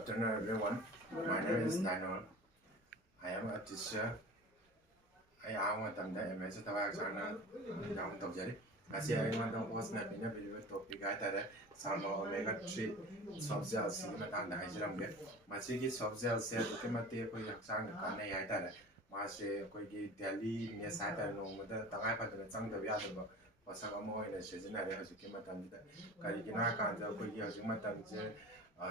afternoon, everyone. My name is Daniel. I am a teacher. I am a tamda MS Tawakana down to Jerry. I see I want to post my opinion with topic either some omega 3 soft cells in the Tanda Hiram get. Masiki soft cells said to Timothy Yaksan, Kane either. Mashe Kogi Delhi, near Saturn, no matter Tangapa and some of the other. Or some more in the season, I have to keep my time. Karikina can't go Yazumatan.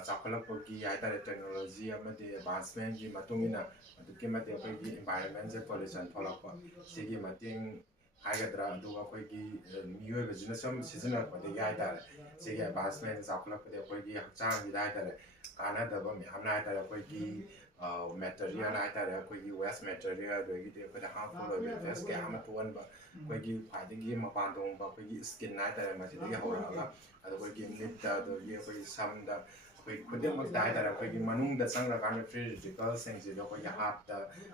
Chocolate Poki, either technology, advancement, Matumina, to Kimati environmental pollution, Tolapa, Sigi Mating, Hagadra, Duakogi, new business, seasonal for the Yada, Sigi advancement, chocolate for the Pogi, Chan, with either Canada, Hamna, Pogi, material, either Pogi, West material, for the harmful of the first gamma to one, but Pogi, Padigi, Mapandum, Pogi, skin, either material, other Pogi, knit the year for some. Could they must die that I could manung the sun of under physical things, you know, your heart,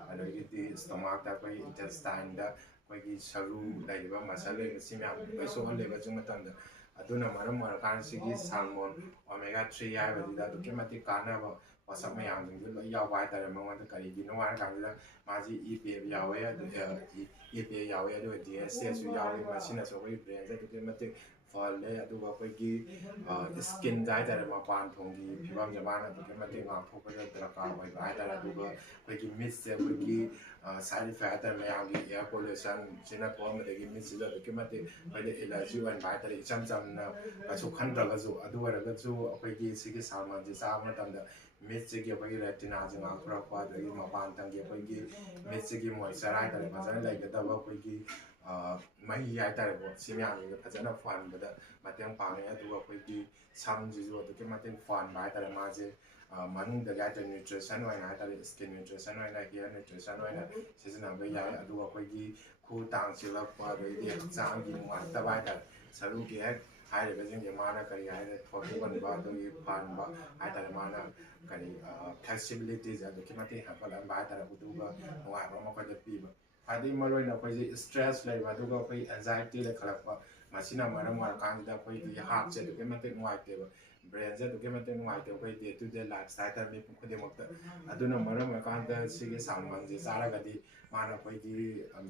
and the stomach, that way, intestine, the Quaggy Saru, like Masala, Simia, so only was Jumatan. I don't know, Madam, or Kansigi, Salmon, omega 3, I will do that to Kimati Carnival or some young, you are white at a moment, you know, I can Mazi EPA Yahweh, EPA Yahweh, the DSS, Yahweh, machines away, brains, to Kimati. For layer to work with skin diet and my pan tongi, Pibam Jamana, to get my thing on popular Traka, with either do with miss with side effect and air pollution, Singapore, they give me the Kimati, by the Elazu and Vitally, some a so Kandragazu, a do a zoo, a Peggy, Siki Salmon, the Salmon, and the Mitsiki Retina, and Alpha, the Mapantangi, Mitsiki Moisarite, and like the double Peggy. ไม่ย้ายแต่บ่สิมีอย่างก็จะนับฟันบ่ได้มาเตียงปางเนี่ยตัวก็คือซ้ำจิว่าตัวมาเตียงฟันบายแต่มาเจมันได้ย้ายแต่ nutrition ไว้นะแต่ skin nutrition ไว้นะ hair nutrition ไว้นะสิสนาไปย้ายตัวก็คือคู่ต่างศิลปะโดยที่สร้างยิงว่าแต่ว่าแต่สรุปแค่ให้ได้เป็นจังมานะก็ย้ายได้พอทุกคนว่าโดยฟันบ่ให้แต่มานะก็ flexibility จะตัวมาเตียงหาพลังบายแต่ผู้ดูก็ว่ามันก็จะปีบ่Adi Marina Poi stress like Maduga Poi anxiety like Kalapa, Machina Maramar Kanda Poi the heart set to get white table, brains to get white away to the lifestyle that make Kudimota. Aduna Marama Kanda Sigi Salman, the Saragadi, Mana Poi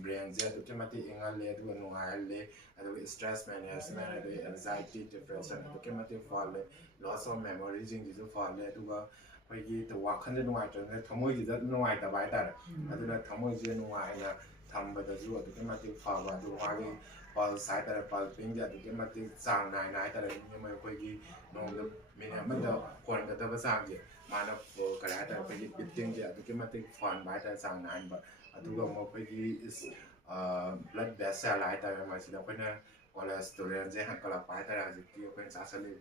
brains to Timothy Ingale to an Wile, and stress management, anxiety, depression, to Kimati Fall, loss of memories in the fall to Pagi to walk under the white and Tamoji doesn't know white about that. I do not Tamoji and wine, Tamba the zoo to Kimati Fava to Wagi, while side of Palpinja to Kimati Sang Nine, and Yamaki, no, the Minamata, Point the Tabasagi, man of Karata, Pagi Pitinja, to Kimati Fun by the Sang Nine, but I do go more Pagi is blood vessel, I tell myself, cholesterol, Zehankala Pita, as a Kyokan Sasali,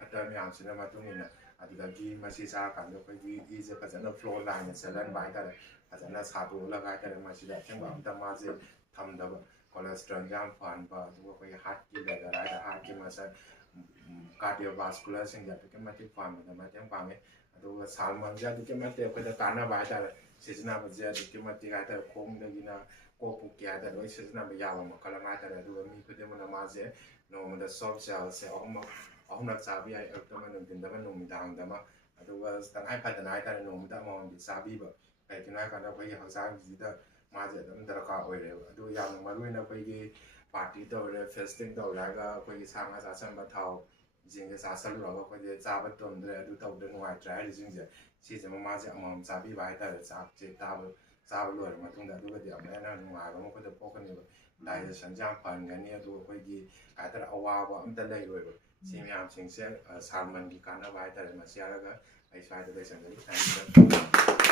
pattern, and cinema to Nina. Adagi Masisa can look is a person of floor line and sell and buy that as an ashabu like I tell Masida the Mazi Tam the cholesterol young fun, but work a heart killer, the right heart myself cardiovascular thing that became matic farm with the Matian Pame, and over Salmon that became a tape with the Kana Vita, Sisna was there to give a theatre, comb the Gina, Kopu Gat, and Sisna Yam, Kalamata, do a meet with them on the Mazi, no, the soft cells say almost. Ako nagsabi ay naman din naman nung mitang dama otherwise tang iPad na ita nung mitang di sabi ba kaya kinaka na pagi hangsan dito maje dam daraka oire adu yang marui na pagi party to le festing to la ga pagi sanga sa san ba thau jing ge sa sal ro ba pagi cha ba tom de adu to de ngwa trai jing je si je ma je amam sabi ba ita sa je ta ba sa ba lo ma tung da du ga dia ma na ngwa ba mo ko de pok ni ba dai san jang pan ga ni adu pagi ka ta awa ba am ta lai ro Simiam Singset, Salman Gikana, Vita, and Masiaraga, I tried to listen to it.